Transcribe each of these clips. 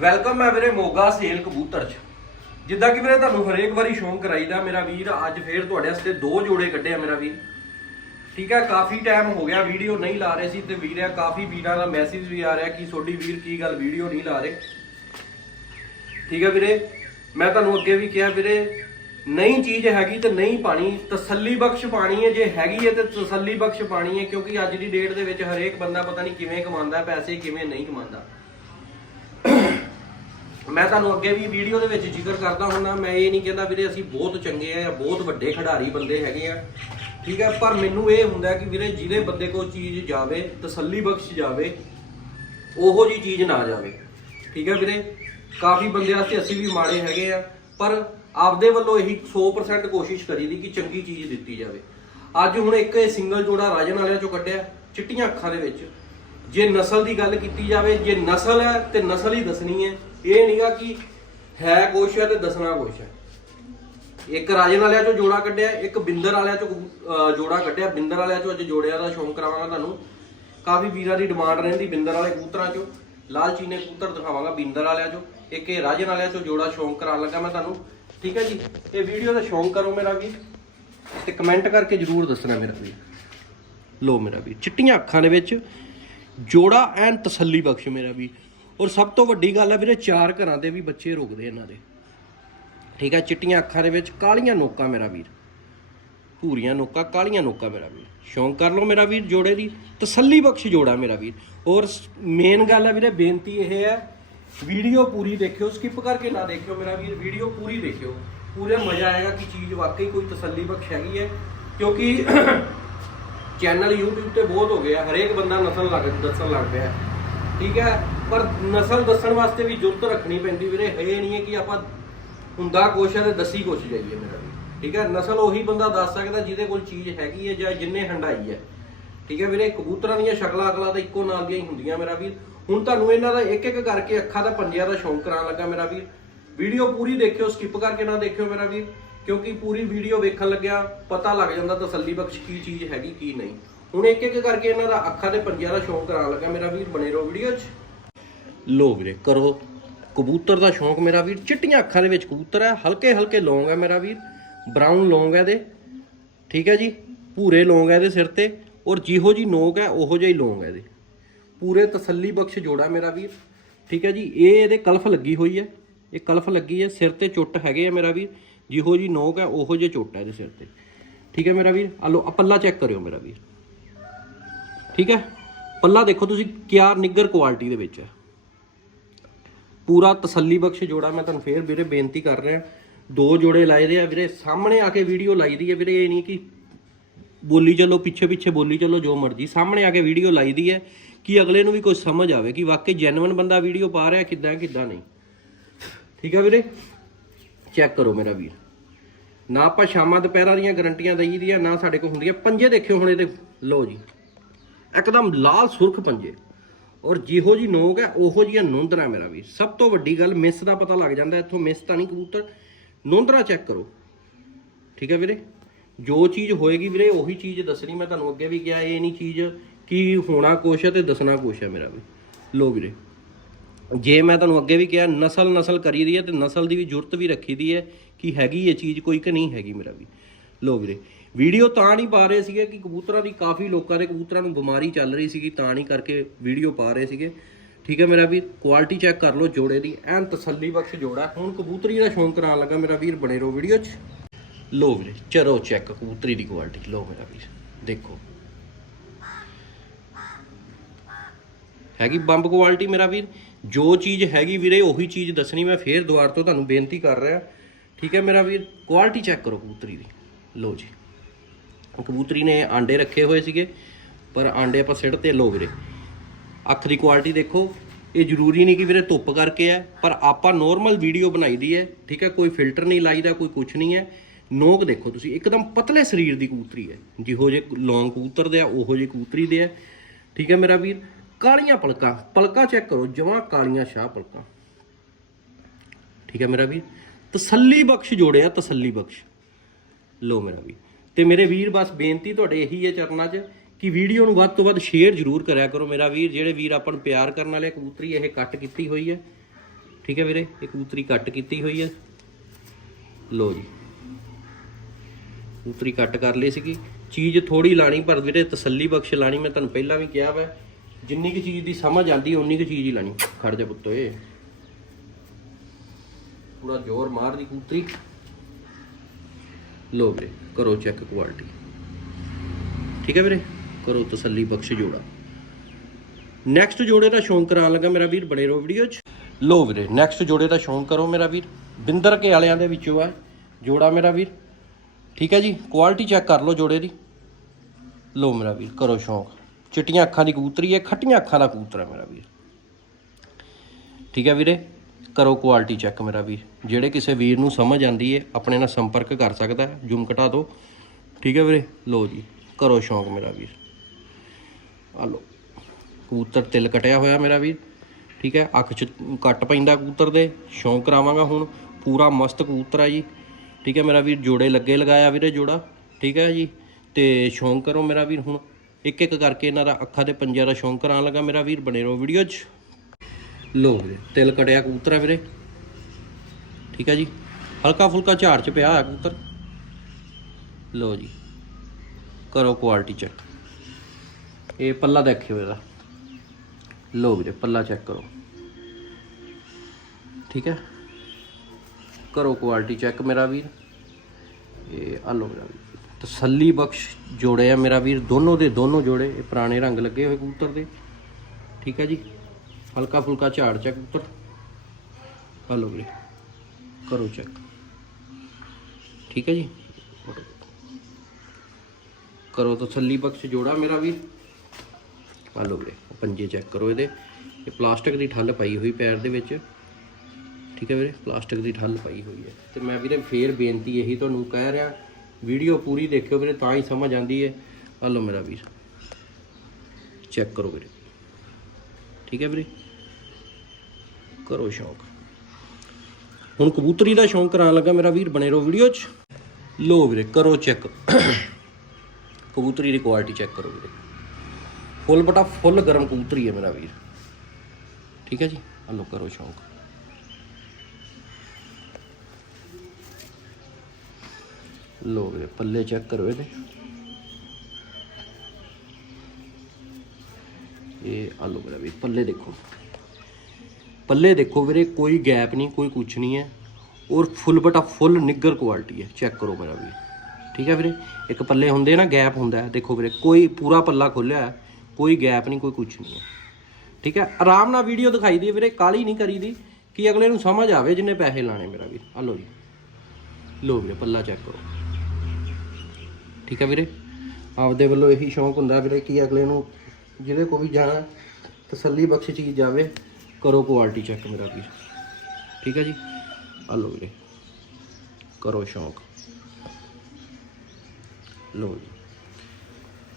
Welcome ਹੈ ਵੀਰੇ Moga sale ਕਬੂਤਰ ਚ। ਜਿੱਦਾਂ ਕਿ ਵੀਰੇ ਤੁਹਾਨੂੰ ਹਰੇਕ ਵਾਰੀ ਸ਼ੌਂਕ ਕਰਾਈਦਾ ਮੇਰਾ ਵੀਰ, ਅੱਜ ਫੇਰ ਤੁਹਾਡੇ ਵਾਸਤੇ ਦੋ ਜੋੜੇ ਕੱਢੇ ਆ ਮੇਰਾ ਵੀਰ। ਠੀਕ ਹੈ, ਕਾਫੀ ਟਾਈਮ ਹੋ ਗਿਆ ਵੀਡੀਓ ਨਹੀਂ ਲਾ ਰਹੇ ਸੀ ਤੇ ਵੀਰਿਆ ਕਾਫੀ ਵੀਰਾਂ ਦਾ ਮੈਸੇਜ ਵੀ ਆ ਰਿਹਾ ਕਿ ਤੁਹਾਡੀ ਵੀਰ ਕੀ ਗੱਲ ਵੀਡੀਓ ਨਹੀਂ ਲਾ ਰਹੇ। ਠੀਕ ਹੈ ਵੀਰੇ, ਮੈਂ ਤੁਹਾਨੂੰ ਅੱਗੇ ਵੀ ਕਿਹਾ ਵੀਰੇ, ਨਹੀਂ ਚੀਜ਼ ਹੈਗੀ ਤੇ ਨਹੀਂ ਪਾਣੀ, ਤਸੱਲੀ ਬਖਸ਼ ਪਾਣੀ ਹੈ, ਜੇ ਹੈਗੀ ਹੈ ਤੇ ਤਸੱਲੀ ਬਖਸ਼ ਪਾਣੀ ਹੈ, ਕਿਉਂਕਿ ਅੱਜ ਦੀ ਡੇਟ ਦੇ ਵਿੱਚ ਹਰੇਕ ਬੰਦਾ ਪਤਾ ਨਹੀਂ ਕਿਵੇਂ ਕਮਾਉਂਦਾ, ਪੈਸੇ ਕਿਵੇਂ ਨਹੀਂ ਕਮਾਉਂਦਾ। ਮੈਂ ਤੁਹਾਨੂੰ ਅੱਗੇ ਵੀ ਵੀਡੀਓ ਦੇ ਵਿੱਚ ਜ਼ਿਕਰ ਕਰਦਾ ਹੁੰਦਾ, ਮੈਂ ਇਹ ਨਹੀਂ ਕਹਿੰਦਾ ਵੀਰੇ ਅਸੀਂ ਬਹੁਤ ਚੰਗੇ ਆ ਜਾਂ ਬਹੁਤ ਵੱਡੇ ਖਿਡਾਰੀ ਬੰਦੇ ਹੈਗੇ ਆ। ਠੀਕ ਹੈ ਪਰ ਮੈਨੂੰ ਇਹ ਹੁੰਦਾ ਕਿ ਵੀਰੇ ਜਿਹਦੇ ਬੰਦੇ ਕੋਲ ਚੀਜ਼ ਜਾਵੇ, ਤਸੱਲੀ ਬਖਸ਼ ਜਾਵੇ, ਉਹੋ ਜੀ ਚੀਜ਼ ਨਾ ਜਾਵੇ। ਠੀਕ ਹੈ ਵੀਰੇ, ਕਾਫੀ ਬੰਦੇ ਵਾਸਤੇ ਅਸੀਂ ਵੀ ਮਾੜੇ ਹੈਗੇ ਆ, ਪਰ ਆਪਦੇ ਵੱਲੋਂ ਇਹੀ 100% ਕੋਸ਼ਿਸ਼ ਕਰੀਦੀ ਕਿ ਚੰਗੀ ਚੀਜ਼ ਦਿੱਤੀ ਜਾਵੇ। ਅੱਜ ਹੁਣ ਇੱਕ ਸਿੰਗਲ ਜੋੜਾ ਰਾਜਨ ਵਾਲਿਆਂ ਚੋਂ ਕੱਢਿਆ, ਚਿੱਟੀਆਂ ਅੱਖਾਂ ਦੇ ਵਿੱਚ। ਜੇ ਨਸਲ ਦੀ ਗੱਲ ਕੀਤੀ ਜਾਵੇ, ਜੇ ਨਸਲ ਹੈ ਤੇ ਨਸਲ ਹੀ ਦੱਸਣੀ ਹੈ। ਇਹ ਨਹੀਂਗਾ ਕਿ ਹੈ ਕੁਛ ਹੈ ਤੇ ਦੱਸਣਾ ਕੁਛ ਹੈ। ਇੱਕ ਰਾਜਨ ਵਾਲਿਆਂ ਚੋਂ ਜੋੜਾ ਕੱਢਿਆ, ਇੱਕ ਬਿੰਦਰ ਵਾਲਿਆਂ ਚੋਂ ਜੋੜਾ ਕੱਢਿਆ। ਬਿੰਦਰ ਵਾਲਿਆਂ ਚੋਂ ਅੱਜ ਜੋੜਿਆਂ ਦਾ ਸ਼ੌਂਕ ਕਰਾਵਾਂਗਾ ਤੁਹਾਨੂੰ। ਕਾਫੀ ਵੀਰਾਂ ਦੀ ਡਿਮਾਂਡ ਰਹਿੰਦੀ ਬਿੰਦਰ ਵਾਲੇ ਕਬੂਤਰਾਂ ਚੋਂ। ਲਾਲਚੀ ਨੇ ਕਬੂਤਰ ਦਿਖਾਵਾਂਗਾ ਬਿੰਦਰ ਵਾਲਿਆਂ ਚੋਂ। ਇੱਕ ਇਹ ਰਾਜਨ ਵਾਲਿਆਂ ਚੋਂ ਜੋੜਾ ਸ਼ੌਂਕ ਕਰਾਉਣ ਲੱਗਾ ਮੈਂ ਤੁਹਾਨੂੰ। ਠੀਕ ਹੈ ਜੀ? ਇਹ ਵੀਡੀਓ ਦਾ ਸ਼ੌਂਕ ਕਰੋ ਮੇਰਾ ਵੀ ਤੇ ਕਮੈਂਟ ਕਰਕੇ ਜਰੂਰ ਦੱਸਣਾ ਮੇਰਾ ਵੀ ਲੋ ਮੇਰਾ ਵੀ ਚਿੱਟੀਆਂ ਅੱਖਾਂ ਦੇ ਵਿੱਚ ਜੋੜਾ ਐਨ ਤਸੱਲੀ ਬਖਸ਼ ਮੇਰਾ ਵੀ। ਔਰ ਸਭ ਤੋਂ ਵੱਡੀ ਗੱਲ ਹੈ ਵੀਰੇ, ਚਾਰ ਘਰਾਂ ਦੇ ਵੀ ਬੱਚੇ ਰੁਕਦੇ ਇਹਨਾਂ ਦੇ। ਠੀਕ ਹੈ ਚਿੱਟੀਆਂ ਅੱਖਾਂ ਦੇ ਵਿੱਚ ਕਾਲੀਆਂ ਨੋਕਾਂ ਮੇਰਾ ਵੀਰ। ਭੂਰੀਆਂ ਨੋਕਾਂ, ਕਾਲੀਆਂ ਨੋਕਾਂ ਮੇਰਾ ਵੀਰ। ਸ਼ੌਂਕ ਕਰ ਲਓ ਮੇਰਾ ਵੀਰ ਜੋੜੇ ਦੀ। ਤਸੱਲੀ ਬਖਸ਼ ਜੋੜਾ ਮੇਰਾ ਵੀਰ। ਔਰ ਮੇਨ ਗੱਲ ਹੈ ਵੀਰੇ, ਬੇਨਤੀ ਇਹ ਹੈ, ਵੀਡੀਓ ਪੂਰੀ ਦੇਖਿਓ ਸਕਿਪ ਕਰਕੇ ਨਾ ਦੇਖਿਓ ਮੇਰਾ ਵੀਰ, ਵੀਡੀਓ ਪੂਰੀ ਦੇਖਿਓ। ਪੂਰੇ ਮਜ਼ਾ ਆਏਗਾ ਕਿ ਚੀਜ਼ ਵਾਕਈ ਕੋਈ ਤਸੱਲੀ ਬਖਸ਼ ਹੈਗੀ ਹੈ। ਕਿਉਂਕਿ ਚੈਨਲ YouTube ਤੇ ਬਹੁਤ ਹੋ ਗਏ ਆ, ਹਰੇਕ ਬੰਦਾ ਨਸਲ ਲੱਗ, ਦੱਸਣ ਲੱਗ ਪਿਆ। ਠੀਕ ਹੈ? ਪਰ ਨਸਲ ਦੱਸਣ ਵਾਸਤੇ ਵੀ ਜੁਰਤ ਰੱਖਣੀ ਪੈਂਦੀ ਵੀਰੇ, ਇਹ ਨਹੀਂ ਹੈ ਕਿ ਆਪਾਂ ਹੁੰਦਾ ਕੁਛ ਹੈ ਤੇ ਦੱਸੀ ਕੁਛ ਜਾਈਏ ਮੇਰਾ ਵੀ। ਠੀਕ ਹੈ? ਨਸਲ ਉਹੀ ਬੰਦਾ ਦੱਸ ਸਕਦਾ ਜਿਹਦੇ ਕੋਲ ਚੀਜ਼ ਹੈਗੀ ਹੈ ਜਾਂ ਜਿੰਨੇ ਹੰਡਾਈ ਹੈ। ਠੀਕ ਹੈ ਵੀਰੇ? ਕਬੂਤਰਾਂ ਦੀਆਂ ਸ਼ਕਲਾਂ ਅਕਲਾਂ ਤਾਂ ਇੱਕੋ ਨਾਲ ਦੀਆਂ ਹੀ ਹੁੰਦੀਆਂ ਮੇਰਾ ਵੀਰ। ਹੁਣ ਤੁਹਾਨੂੰ ਇਹਨਾਂ ਦਾ ਇੱਕ ਇੱਕ ਕਰਕੇ ਅੱਖਾਂ ਦਾ ਪੰਜਿਆਂ ਦਾ ਸ਼ੌਂਕ ਕਰਾਉਣ ਲੱਗਾ ਮੇਰਾ ਵੀਰ। ਵੀਡੀਓ ਪੂਰੀ ਦੇਖਿਓ, ਸਕਿਪ ਕਰਕੇ ਨਾ ਦੇਖਿਓ ਮੇਰਾ ਵੀਰ। ਕਿਉਂਕਿ ਪੂਰੀ ਵੀਡੀਓ ਵੇਖਣ ਲੱਗਿਆ, ਪਤਾ ਲੱਗ ਜਾਂਦਾ ਤਸੱਲੀ ਬਖਸ਼ ਕੀ ਚੀਜ਼ ਹੈਗੀ, ਕੀ ਨਹੀਂ। ਹੁਣ ਇੱਕ ਇੱਕ ਕਰਕੇ ਇਹਨਾਂ ਦਾ ਅੱਖਾਂ ਦੇ ਪੰਜਿਆਂ ਦਾ ਸ਼ੌਂਕ ਕਰਾਉਣ ਲੱਗਾ ਮੇਰਾ ਵੀਰ, ਬਣੇ ਰਹੋ ਵੀਡੀਓ 'ਚ। ਲੋ ਵੀਰੇ, ਕਰੋ। ਕਬੂਤਰ ਦਾ ਸ਼ੌਂਕ ਮੇਰਾ ਵੀਰ, ਚਿੱਟੀਆਂ ਅੱਖਾਂ ਦੇ ਵਿੱਚ ਕਬੂਤਰ ਹੈ ਹਲਕੇ ਹਲਕੇ ਲੌਂਗ ਹੈ ਮੇਰਾ ਵੀਰ। ਬਰਾਊਨ ਲੌਂਗ ਹੈ ਇਹਦੇ। ਠੀਕ ਹੈ ਜੀ? ਭੂਰੇ ਲੌਂਗ ਹੈ ਇਹਦੇ ਸਿਰ ਤੇ, ਔਰ ਜਿਹੋ ਜੀ ਨੋਕ ਹੈ, ਉਹੋ ਜਿਹਾ ਹੀ ਲੌਂਗ ਹੈ ਇਹਦੇ। ਪੂਰੇ ਤਸੱਲੀ ਬਖਸ਼ ਜੋੜਾ ਮੇਰਾ ਵੀਰ। ਠੀਕ ਹੈ ਜੀ? ਇਹ ਇਹਦੇ ਕਲਫ ਲੱਗੀ ਹੋਈ ਹੈ। ਇਹ ਕਲਫ ਲੱਗੀ ਹੈ, ਸਿਰ ਤੇ ਚੁੱਟ ਹੈਗੇ ਆ ਮੇਰਾ ਵੀਰ। ਜਿਹੋ ਜੀ ਨੋਕ ਹੈ, ਉਹੋ ਜਿਹੇ ਚੋਟ ਹੈ ਇਹਦੇ ਸਿਰ ਤੇ। ਠੀਕ ਹੈ ਮੇਰਾ ਵੀਰ? ਆ ਲੋ ਆ ਪੱਲਾ ਚੈੱਕ ਕਰਿਓ ਮੇਰਾ ਵੀਰ। ਠੀਕ ਹੈ? ਪੱਲਾ ਦੇਖੋ ਤੁਸੀਂ, ਕਿਆ ਨਿੱਗਰ ਕੁਆਲਿਟੀ ਦੇ ਵਿੱਚ ਹੈ। ਪੂਰਾ ਤਸੱਲੀ ਬਖਸ਼ ਜੋੜਾ ਮੈਂ ਤੁਹਾਨੂੰ ਫੇਰ ਵੀਰੇ ਬੇਨਤੀ ਕਰ ਰਿਹਾ। ਦੋ ਜੋੜੇ ਲਾਏ ਦੇ ਆ ਵੀਰੇ, ਸਾਹਮਣੇ ਆ ਕੇ ਵੀਡੀਓ ਲਾਈ ਦੀ ਹੈ ਵੀਰੇ, ਇਹ ਨਹੀਂ ਕਿ ਬੋਲੀ ਚੱਲੋ, ਪਿੱਛੇ ਪਿੱਛੇ ਬੋਲੀ ਚੱਲੋ, ਜੋ ਮਰਜ਼ੀ। ਸਾਹਮਣੇ ਆ ਕੇ ਵੀਡੀਓ ਲਾਈ ਦੀ ਹੈ ਕਿ ਅਗਲੇ ਨੂੰ ਵੀ ਕੁਝ ਸਮਝ ਆਵੇ ਕਿ ਵਾਕਈ ਜੈਨੂਇਨ ਬੰਦਾ ਵੀਡੀਓ ਪਾ ਰਿਹਾ, ਕਿੱਦਾਂ ਕਿੱਦਾਂ ਨਹੀਂ। ਠੀਕ ਆ ਵੀਰੇ? ਚੈੱਕ ਕਰੋ ਮੇਰਾ ਵੀਰ। ਨਾ ਆਪਾਂ ਸ਼ਾਮਾਂ ਦੁਪਹਿਰਾਂ ਦੀਆਂ ਗਰੰਟੀਆਂ ਦਈ ਦੀਆਂ, ਨਾ ਸਾਡੇ ਕੋਲ ਹੁੰਦੀਆਂ ਪੰਜੇ ਦੇਖਿਓ ਹੁਣ ਇਹਦੇ। ਲੋ ਜੀ। ਇੱਕਦਮ ਲਾਲ ਸੁਰਖ ਪੰਜੇ। ਔਰ ਜਿਹੋ ਜੀ ਨੋਕ ਹੈ, ਉਹੋ ਜੀਆਂ ਨੁੰਦਰਾ ਮੇਰਾ ਵੀ ਸਭ ਤੋਂ ਵੱਡੀ ਗੱਲ, ਮਿਸ ਦਾ ਪਤਾ ਲੱਗ ਜਾਂਦਾ ਇੱਥੋਂ, ਮਿਸ ਤਾਂ ਨਹੀਂ ਕਬੂਤਰ। ਨੁੰਦਰਾ ਚੈੱਕ ਕਰੋ। ਠੀਕ ਹੈ ਵੀਰੇ? ਜੋ ਚੀਜ਼ ਹੋਏਗੀ ਵੀਰੇ, ਉਹੀ ਚੀਜ਼ ਦੱਸਣੀ। ਮੈਂ ਤੁਹਾਨੂੰ ਅੱਗੇ ਵੀ ਕਿਹਾ, ਇਹ ਨਹੀਂ ਚੀਜ਼ ਕਿ ਹੋਣਾ ਕੁਛ ਹੈ ਤੇ ਦੱਸਣਾ ਕੁਛ ਹੈ ਮੇਰਾ ਵੀ ਲੋ ਵੀਰੇ। ਜੇ ਮੈਂ ਤੁਹਾਨੂੰ ਅੱਗੇ ਵੀ ਕਿਹਾ, ਨਸਲ ਨਸਲ ਕਰੀ ਦੀ ਹੈ ਤੇ ਨਸਲ ਦੀ ਵੀ ਜ਼ਰੂਰਤ ਵੀ ਰੱਖੀ ਦੀ ਹੈ ਕਿ ਹੈਗੀ ਇਹ ਚੀਜ਼ ਕੋਈ ਕਿ ਨਹੀਂ ਹੈਗੀ ਮੇਰਾ ਵੀ। ਲੋ ਵੀਰੇ ਵੀਡੀਓ ਤਾਂ ਨਹੀਂ ਪਾ ਰਹੇ ਸੀਗੇ ਕਿ ਕਬੂਤਰਾਂ ਦੀ ਕਾਫੀ ਲੋਕਾਂ ਦੇ ਕਬੂਤਰਾਂ ਨੂੰ ਬਿਮਾਰੀ ਚੱਲ ਰਹੀ ਸੀਗੀ, ਤਾਂ ਨਹੀਂ ਕਰਕੇ ਵੀਡੀਓ ਪਾ ਰਹੇ ਸੀਗੇ। ਠੀਕ ਹੈ ਮੇਰਾ ਵੀਰ ਕੁਆਲਿਟੀ ਚੈੱਕ ਕਰ ਲਓ ਜੋੜੇ ਦੀ, ਐਨ ਤਸੱਲੀ ਬਖਸ਼ ਜੋੜਾ ਹੁਣ ਕਬੂਤਰੀ ਦਾ ਸ਼ੌਂਕ ਕਰਾਉਣ ਲੱਗਾ ਮੇਰਾ ਵੀਰ ਬਣੇ ਰਹੋ ਵੀਡੀਓ 'ਚ। ਲੋ ਵੀਰੇ, ਚਲੋ ਚੈੱਕ ਕਬੂਤਰੀ ਦੀ ਕੁਆਲਿਟੀ ਲੋ ਮੇਰਾ ਵੀਰ, ਦੇਖੋ। ਹੈਗੀ ਬੰਬ ਕੁਆਲਿਟੀ ਮੇਰਾ ਵੀਰ? ਜੋ ਚੀਜ਼ ਹੈਗੀ ਵੀਰੇ, ਉਹੀ ਚੀਜ਼ ਦੱਸਣੀ, ਮੈਂ ਫੇਰ ਦੁਬਾਰ ਤੋਂ ਤੁਹਾਨੂੰ ਬੇਨਤੀ ਕਰ ਰਿਹਾ। ਠੀਕ ਹੈ ਮੇਰਾ ਵੀਰ ਕੁਆਲਿਟੀ ਚੈੱਕ ਕਰੋ ਕਬੂਤਰੀ ਦੀ। ਲੋ ਜੀ। ਕਬੂਤਰੀ ਨੇ ਆਂਡੇ ਰੱਖੇ ਹੋਏ ਸੀਗੇ, ਪਰ ਆਂਡੇ ਆਪਾਂ ਸਿੱਟ ਤੇ ਲੋ ਵੀਰੇ। ਅੱਖ ਦੀ ਕੁਆਲਿਟੀ ਦੇਖੋ। ਇਹ ਜ਼ਰੂਰੀ ਨਹੀਂ ਕਿ ਵੀਰੇ ਧੁੱਪ ਕਰਕੇ ਹੈ, ਪਰ ਆਪਾਂ ਨੋਰਮਲ ਵੀਡੀਓ ਬਣਾਈ ਦੀ ਹੈ। ਠੀਕ ਹੈ, ਕੋਈ ਫਿਲਟਰ ਨਹੀਂ ਲਾਈਦਾ ਕੋਈ ਕੁਝ ਨਹੀਂ ਹੈ। ਨੋਕ ਦੇਖੋ ਤੁਸੀਂ, ਇੱਕਦਮ ਪਤਲੇ ਸਰੀਰ ਦੀ ਕਬੂਤਰੀ ਹੈ। ਜਿਹੋ ਜੇ ਲੌਂਗ ਕਬੂਤਰ ਦੇ ਆ, ਉਹੋ ਜੇ ਕਬੂਤਰੀ ਦੇ ਆ। ਠੀਕ ਹੈ ਮੇਰਾ ਵੀਰ। ਕਾਲੀਆਂ ਪਲਕਾਂ ਪਲਕਾਂ ਚੈੱਕ ਕਰੋ ਜਮਾਂ ਕਾਲੀਆਂ, ਸ਼ਾਹ ਪਲਕਾਂ। ਠੀਕ ਹੈ ਮੇਰਾ ਵੀਰ? ਤਸੱਲੀ ਬਖਸ਼ ਜੋੜਿਆ, ਤਸੱਲੀ ਬਖਸ਼। ਲੋ ਮੇਰਾ ਵੀਰ। ਤੇ ਮੇਰੇ ਵੀਰ, ਬਸ ਬੇਨਤੀ ਤੁਹਾਡੇ ਇਹੀ ਹੈ ਚਰਨਾਂ 'ਚ ਕਿ ਵੀਡੀਓ ਨੂੰ ਵੱਧ ਤੋਂ ਵੱਧ ਸ਼ੇਅਰ ਜ਼ਰੂਰ ਕਰਿਆ ਕਰੋ ਮੇਰਾ ਵੀਰ। ਜਿਹੜੇ ਵੀਰ ਆਪਾਂ ਨੂੰ ਪਿਆਰ ਕਰਨ ਵਾਲੇ ਕਬੂਤਰੀ ਇਹ ਕੱਟ ਕੀਤੀ ਹੋਈ ਹੈ। ਠੀਕ ਹੈ ਵੀਰੇ? ਇਹ ਕਬੂਤਰੀ ਕੱਟ ਕੀਤੀ ਹੋਈ ਹੈ। ਲੋ ਜੀ। ਕਬੂਤਰੀ ਕੱਟ ਕਰ ਲਈ ਸੀਗੀ। ਚੀਜ਼ ਥੋੜੀ ਲਾਣੀ ਪਰ ਵੀਰੇ, ਤਸੱਲੀ ਬਖਸ਼ ਲਾਣੀ। ਮੈਂ ਤੁਹਾਨੂੰ ਪਹਿਲਾਂ ਵੀ ਕਿਹਾ ਵਾ ਜਿੰਨੀ ਕੁ ਚੀਜ਼ ਦੀ ਸਮਝ ਆਂਦੀ ਓਨੀ ਕੁ ਚੀਜ਼ ਹੀ ਲੈਣੀ। ਖੜ ਜਾ ਪੁੱਤੋ ਏ ਪੂਰਾ ਜ਼ੋਰ ਮਾਰ ਦੀ ਕਬੂਤਰੀ ਲੋ ਵੀਰੇ, ਕਰੋ ਚੈੱਕ ਕੁਆਲਿਟੀ ਠੀਕ ਹੈ ਵੀਰੇ? ਕਰੋ ਤਸੱਲੀ, ਬਖਸ਼ ਜੋੜਾ। ਨੈਕਸਟ ਜੋੜੇ ਦਾ ਸ਼ੌਂਕ ਕਰਾਉਣ ਲੱਗਾ ਮੇਰਾ ਵੀਰ, ਬਣੇ ਰਹੋ ਵੀਡੀਓ 'ਚ। ਲੋ ਵੀਰੇ ਨੈਕਸਟ ਜੋੜੇ ਦਾ ਸ਼ੌਂਕ ਕਰੋ ਮੇਰਾ ਵੀਰ। ਬਿੰਦਰ ਕੇ ਵਾਲਿਆਂ ਦੇ ਵਿੱਚੋਂ ਆ ਜੋੜਾ ਮੇਰਾ ਵੀਰ। ਠੀਕ ਹੈ ਜੀ? ਕੁਆਲਿਟੀ ਚੈੱਕ ਕਰ ਲਓ ਜੋੜੇ ਦੀ। ਲੋ ਮੇਰਾ ਵੀਰ, ਕਰੋ ਸ਼ੌਂਕ। ਚਿੱਟੀਆਂ ਅੱਖਾਂ ਦੀ ਕਬੂਤਰੀ ਹੈ, ਖੱਟੀਆਂ ਅੱਖਾਂ ਦਾ ਕਬੂਤਰ ਹੈ ਮੇਰਾ ਵੀਰ। ਠੀਕ ਹੈ ਵੀਰੇ? ਕਰੋ ਕੁਆਲਿਟੀ ਚੈੱਕ ਮੇਰਾ ਵੀਰ। ਜਿਹੜੇ ਕਿਸੇ ਵੀਰ ਨੂੰ ਸਮਝ ਆਂਦੀ ਹੈ, ਆਪਣੇ ਨਾਲ ਸੰਪਰਕ ਕਰ ਸਕਦਾ ਹੈ। ਜੁਮ ਘਟਾ ਦਿਓ। ਠੀਕ ਹੈ ਵੀਰੇ? ਲੋ ਜੀ, ਕਰੋ ਸ਼ੌਂਕ ਮੇਰਾ ਵੀਰ। ਆ ਲੋ ਕਬੂਤਰ ਤਿਲ ਕਟਿਆ ਹੋਇਆ ਮੇਰਾ ਵੀਰ। ਠੀਕ ਹੈ? ਅੱਖ 'ਚ ਕੱਟ ਪੈਂਦਾ ਕਬੂਤਰ ਦੇ। ਸ਼ੌਂਕ ਕਰਾਵਾਂਗਾ ਹੁਣ। ਪੂਰਾ ਮਸਤ ਕਬੂਤਰ ਆ ਜੀ। ਠੀਕ ਹੈ ਮੇਰਾ ਵੀਰ? ਜੋੜੇ ਲੱਗੇ ਲਗਾਇਆ ਵੀਰੇ ਜੋੜਾ। ਠੀਕ ਹੈ ਜੀ? ਤੇ ਸ਼ੌਂਕ ਕਰੋ ਮੇਰਾ ਵੀਰ ਹੁਣ। ਇੱਕ ਇੱਕ ਕਰਕੇ ਇਹਨਾਂ ਦਾ ਅੱਖਾਂ ਦੇ ਪੰਜਿਆਂ ਦਾ ਸ਼ੌਂਕ ਕਰਾਉਣ ਲੱਗਾ ਮੇਰਾ ਵੀਰ, ਬਣੇ ਰਹੋ ਵੀਡੀਓ 'ਚ। ਲੋ ਵੀਰੇ, ਤਿਲ ਕਟਿਆ ਕਬੂਤਰ ਆ ਵੀਰੇ। ਠੀਕ ਹੈ ਜੀ। ਹਲਕਾ ਫੁਲਕਾ ਝਾੜ 'ਚ ਪਿਆ ਹੈ ਕਬੂਤਰ। ਲੋ ਜੀ, ਕਰੋ ਕੁਆਲਿਟੀ ਚੈੱਕ ਇਹ ਪੱਲਾ ਦੇਖਿਓ ਇਹਦਾ। ਲੋ ਵੀਰੇ, ਪੱਲਾ ਚੈੱਕ ਕਰੋ। ਠੀਕ ਹੈ ਕਰੋ ਕੁਆਲਿਟੀ ਚੈੱਕ ਮੇਰਾ ਵੀਰ। ਇਹ ਆ ਲੋ ਮੇਰਾ ਵੀਰ। ਤਸੱਲੀ ਬਖਸ਼ ਜੋੜੇ ਆ ਮੇਰਾ ਵੀਰ, ਦੋਨੋਂ ਦੇ ਦੋਨੋਂ ਜੋੜੇ, ਇਹ ਪੁਰਾਣੇ ਰੰਗ ਲੱਗੇ ਹੋਏ ਕਬੂਤਰ ਦੇ। ਠੀਕ ਹੈ ਜੀ? ਹਲਕਾ ਫੁਲਕਾ ਝਾੜ ਚੈੱਕ ਕਬੂਤਰ। ਆ ਵੀਰੇ, ਕਰੋ ਚੈੱਕ। ਠੀਕ ਹੈ ਜੀ? ਕਰੋ ਤਸੱਲੀ ਬਖਸ਼ ਜੋੜਾ ਮੇਰਾ ਵੀਰ। ਆ ਲਓ ਵੀਰੇ ਪੰਜੇ ਚੈੱਕ ਕਰੋ ਇਹਦੇ। ਇਹ ਪਲਾਸਟਿਕ ਦੀ ਠੱਲ ਪਾਈ ਹੋਈ ਪੈਰ ਦੇ ਵਿੱਚ। ਠੀਕ ਹੈ ਵੀਰੇ, ਪਲਾਸਟਿਕ ਦੀ ਠੱਲ ਪਾਈ ਹੋਈ ਹੈ। ਤੇ ਮੈਂ ਵੀਰੇ ਫੇਰ ਬੇਨਤੀ ਇਹੀ ਤੁਹਾਨੂੰ ਕਹਿ ਰਿਹਾ ਵੀਡੀਓ ਪੂਰੀ ਦੇਖਿਓ ਵੀਰੇ, ਤਾਂ ਹੀ ਸਮਝ ਆਂਦੀ ਹੈ ਆ ਲਓ ਮੇਰਾ ਵੀਰ। ਚੈੱਕ ਕਰੋ ਵੀਰੇ। ਠੀਕ ਹੈ ਵੀਰੇ? ਕਰੋ ਸ਼ੌਂਕ। ਹੁਣ ਕਬੂਤਰੀ ਦਾ ਸ਼ੌਂਕ ਕਰਾਉਣ ਲੱਗਾ ਮੇਰਾ ਵੀਰ, ਬਣੇ ਰਹੋ ਵੀਡੀਓ 'ਚ। ਲੋ ਵੀਰੇ, ਕਰੋ ਚੈੱਕ ਕਬੂਤਰੀ ਦੀ ਕੁਆਲਿਟੀ ਚੈੱਕ ਕਰੋ ਵੀਰੇ। ਫੁੱਲ ਬਟਾ ਫੁੱਲ ਗਰਮ ਕਬੂਤਰੀ ਹੈ ਮੇਰਾ ਵੀਰ। ਠੀਕ ਹੈ ਜੀ? ਆ ਲੋ ਕਰੋ ਸ਼ੌਂਕ। ਲੋ ਵੀਰੇ, ਪੱਲੇ ਚੈੱਕ ਕਰੋ ਇਹਦੇ। ਇਹ ਆ ਲੋ ਮੇਰਾ ਵੀਰ ਪੱਲੇ ਦੇਖੋ। ਪੱਲੇ ਦੇਖੋ ਵੀਰੇ, ਕੋਈ ਗੈਪ ਨਹੀਂ, ਕੋਈ ਕੁਛ ਨਹੀਂ ਹੈ। ਔਰ ਫੁੱਲ ਬਟਾ ਫੁੱਲ ਨਿੱਗਰ ਕੁਆਲਿਟੀ ਹੈ। ਚੈੱਕ ਕਰੋ ਮੇਰਾ ਵੀ। ਠੀਕ ਹੈ ਵੀਰੇ? ਇੱਕ ਪੱਲੇ ਹੁੰਦੇ ਨਾ ਗੈਪ ਹੁੰਦਾ ਦੇਖੋ ਵੀਰੇ, ਕੋਈ ਪੂਰਾ ਪੱਲਾ ਖੋਲਿਆ ਕੋਈ ਗੈਪ ਨਹੀਂ, ਕੋਈ ਕੁਛ ਨਹੀਂ ਹੈ। ਠੀਕ ਹੈ? ਆਰਾਮ ਨਾਲ ਵੀਡੀਓ ਦਿਖਾਈ ਦੀ ਵੀਰੇ ਕਾਲੀ ਨਹੀਂ ਕਰੀਦੀ ਕਿ ਅਗਲੇ ਨੂੰ ਸਮਝ ਆਵੇ ਜਿੰਨੇ ਪੈਸੇ ਲਾਣੇ ਮੇਰਾ ਵੀ। ਆ ਲੋ ਜੀ। ਲੋ ਵੀਰੇ, ਪੱਲਾ ਚੈੱਕ ਕਰੋ। ਠੀਕ ਹੈ ਵੀਰੇ? ਆਪਦੇ ਵੱਲੋਂ ਇਹੀ ਸ਼ੌਂਕ ਹੁੰਦਾ ਵੀਰੇ ਕਿ ਅਗਲੇ ਨੂੰ ਜਿਹਦੇ ਕੋ ਵੀ ਜਾਣਾ, ਤਸੱਲੀ ਬਖਸ਼ ਚੀਜ਼ ਜਾਵੇ, ਕਰੋ ਕੁਆਲਿਟੀ ਚੈੱਕ ਮੇਰਾ ਵੀਰ। ਠੀਕ ਹੈ ਜੀ? ਆ ਲੋ ਵੀਰੇ, ਕਰੋ ਸ਼ੌਂਕ। ਲੋ ਜੀ।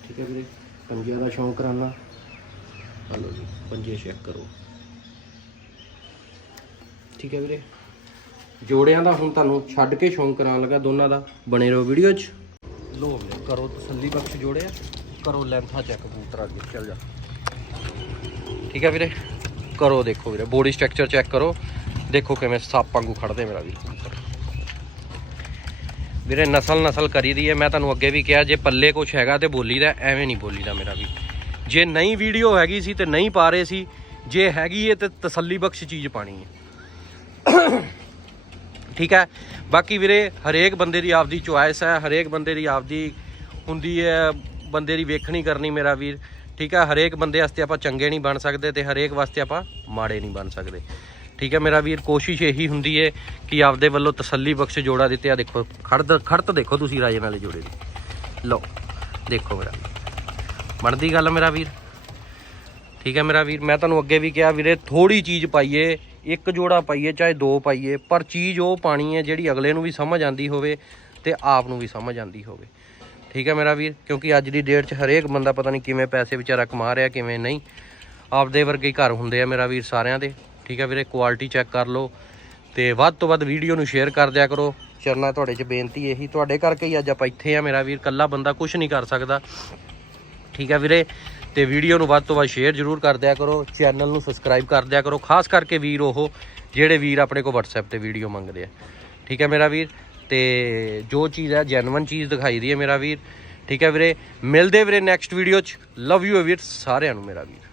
ਠੀਕ ਹੈ ਵੀਰੇ? ਪੰਜਿਆਂ ਦਾ ਸ਼ੌਂਕ ਕਰਾਨਾ। ਆ ਲੋ ਜੀ, ਪੰਜੇ ਚੈੱਕ ਕਰੋ। ਠੀਕ ਹੈ ਵੀਰੇ? ਜੋੜਿਆਂ ਦਾ ਹੁਣ ਤੁਹਾਨੂੰ ਛੱਡ ਕੇ ਸ਼ੌਂਕ ਕਰਾਉਣ ਲੱਗਾ ਦੋਨਾਂ ਦਾ। ਬਣੇ ਰਹੋ ਵੀਡੀਓ 'ਚ। ਲੋ ਵੀਰੇ, ਕਰੋ ਤਸੱਲੀ ਬਖਸ਼ ਜੋੜਿਆ ਕਰੋ ਲੈਂਥਾ ਚੈੱਕ ਕਬੂਤਰ ਅੱਗੇ, ਚੱਲ ਜਾ। ਠੀਕ ਹੈ ਵੀਰੇ? ਕਰੋ ਦੇਖੋ ਵੀਰੇ ਬੋਡੀ ਸਟਰਕਚਰ ਚੈੱਕ ਕਰੋ। ਦੇਖੋ ਕਿਵੇਂ ਸੱਪ ਵਾਂਗੂ ਖੜਦੇ ਮੇਰਾ ਵੀਰ ਵੀਰੇ ਨਸਲ ਨਸਲ ਕਰੀ ਦੀ ਹੈ। ਮੈਂ ਤੁਹਾਨੂੰ ਅੱਗੇ ਵੀ ਕਿਹਾ, ਜੇ ਪੱਲੇ ਕੁਛ ਹੈਗਾ ਤੇ ਬੋਲੀਦਾ ਐਵੇਂ ਨਹੀਂ ਬੋਲੀਦਾ ਮੇਰਾ ਵੀ ਜੇ ਨਹੀਂ ਵੀਡੀਓ ਹੈਗੀ ਸੀ ਤੇ ਨਹੀਂ ਪਾ ਰਹੇ ਸੀ, ਜੇ ਹੈਗੀ ਹੈ ਤੇ ਤਸੱਲੀ ਬਖਸ਼ ਚੀਜ਼ ਪਾਣੀ ਹੈ। ਠੀਕ ਹੈ? ਬਾਕੀ ਵੀਰੇ, ਹਰੇਕ ਬੰਦੇ ਦੀ ਆਪਦੀ ਚੁਆਇਸ ਹੈ, ਹਰੇਕ ਬੰਦੇ ਦੀ ਆਪਦੀ ਹੁੰਦੀ ਹੈ, ਬੰਦੇ ਦੀ ਵੇਖਣੀ ਕਰਨੀ ਮੇਰਾ ਵੀਰ, ਠੀਕ ਹੈ? ਹਰੇਕ ਬੰਦੇ ਵਾਸਤੇ ਆਪਾਂ ਚੰਗੇ ਨਹੀਂ ਬਣ ਸਕਦੇ ਤੇ ਹਰੇਕ ਵਾਸਤੇ ਆਪਾਂ ਮਾੜੇ ਨਹੀਂ ਬਣ ਸਕਦੇ। ਠੀਕ ਹੈ ਮੇਰਾ ਵੀਰ, ਕੋਸ਼ਿਸ਼ ਇਹੀ ਹੁੰਦੀ ਹੈ ਕਿ ਆਪਦੇ ਵੱਲੋਂ ਤਸੱਲੀ ਬਖਸ਼ ਜੋੜਾ ਦਿੱਤੇ। ਆ ਦੇਖੋ, ਖੜਦ, ਖੜਤ ਦੇਖੋ ਤੁਸੀਂ ਰਾਜੇ ਵਾਲੇ ਜੋੜੇ ਦੀ। ਲਓ, ਦੇਖੋ ਮੇਰਾ ਬਣਦੀ ਗੱਲ ਮੇਰਾ ਵੀਰ? ਠੀਕ ਹੈ ਮੇਰਾ ਵੀਰ, ਮੈਂ ਤੁਹਾਨੂੰ ਅੱਗੇ ਵੀ ਕਿਹਾ, ਵੀਰੇ ਥੋੜੀ ਚੀਜ਼ ਪਾਈਏ ਇੱਕ ਜੋੜਾ ਪਾਈਏ, ਚਾਹੇ ਦੋ ਪਾਈਏ, ਪਰ ਚੀਜ਼ ਉਹ ਪਾਣੀ ਹੈ ਜਿਹੜੀ ਅਗਲੇ ਨੂੰ ਵੀ ਸਮਝ ਆਂਦੀ ਹੋਵੇ ਤੇ ਆਪ ਨੂੰ ਵੀ ਸਮਝ ਆਂਦੀ ਹੋਵੇ। ਠੀਕ ਹੈ ਮੇਰਾ ਵੀਰ? ਕਿਉਂਕਿ ਅੱਜ ਦੀ ਡੇਟ 'ਚ ਹਰੇਕ ਬੰਦਾ ਪਤਾ ਨਹੀਂ ਕਿਵੇਂ ਪੈਸੇ ਵਿਚਾਰਾ ਕਮਾ ਰਿਹਾ, ਕਿਵੇਂ ਨਹੀਂ। ਆਪਦੇ ਵਰਗੇ ਹੀ ਘਰ ਹੁੰਦੇ ਆ ਮੇਰਾ ਵੀਰ ਸਾਰਿਆਂ ਦੇ। ਠੀਕ ਹੈ ਵੀਰੇ ਕੁਆਲਿਟੀ ਚੈੱਕ ਕਰ ਲਓ ਤੇ ਵੱਧ ਤੋਂ ਵੱਧ ਵੀਡੀਓ ਨੂੰ ਸ਼ੇਅਰ ਕਰ ਦਿਆ ਕਰੋ। ਚਰਨਾ ਤੁਹਾਡੇ 'ਚ ਬੇਨਤੀ ਇਹੀ, ਤੁਹਾਡੇ ਕਰਕੇ ਹੀ ਅੱਜ ਆਪਾਂ ਇੱਥੇ ਆ ਮੇਰਾ ਵੀਰ। ਕੱਲਾ ਬੰਦਾ ਕੁਝ ਨਹੀਂ ਕਰ ਸਕਦਾ। ਠੀਕ ਹੈ ਵੀਰੇ ਤੇ ਵੀਡੀਓ ਨੂੰ ਵੱਧ ਤੋਂ ਵੱਧ ਸ਼ੇਅਰ ਜ਼ਰੂਰ ਕਰ ਦਿਆ ਕਰੋ ਚੈਨਲ ਨੂੰ ਸਬਸਕ੍ਰਾਈਬ ਕਰ ਦਿਆ ਕਰੋ, ਖਾਸ ਕਰਕੇ ਵੀਰ ਉਹ, ਜਿਹੜੇ ਵੀਰ ਆਪਣੇ ਕੋਲ WhatsApp ਤੇ ਵੀਡੀਓ ਮੰਗਦੇ ਆ। ਠੀਕ ਹੈ ਮੇਰਾ ਵੀਰ? ਤੇ ਜੋ ਚੀਜ਼ ਹੈ ਜੈਨੂਇਨ ਚੀਜ਼ ਦਿਖਾਈ ਦੀ ਹੈ ਮੇਰਾ ਵੀਰ। ਠੀਕ ਹੈ ਵੀਰੇ, ਮਿਲਦੇ ਵੀਰੇ ਨੈਕਸਟ ਵੀਡੀਓ ਚ। ਲਵ ਯੂ ਵੀਰ, ਸਾਰਿਆਂ ਨੂੰ ਮੇਰਾ ਵੀਰ।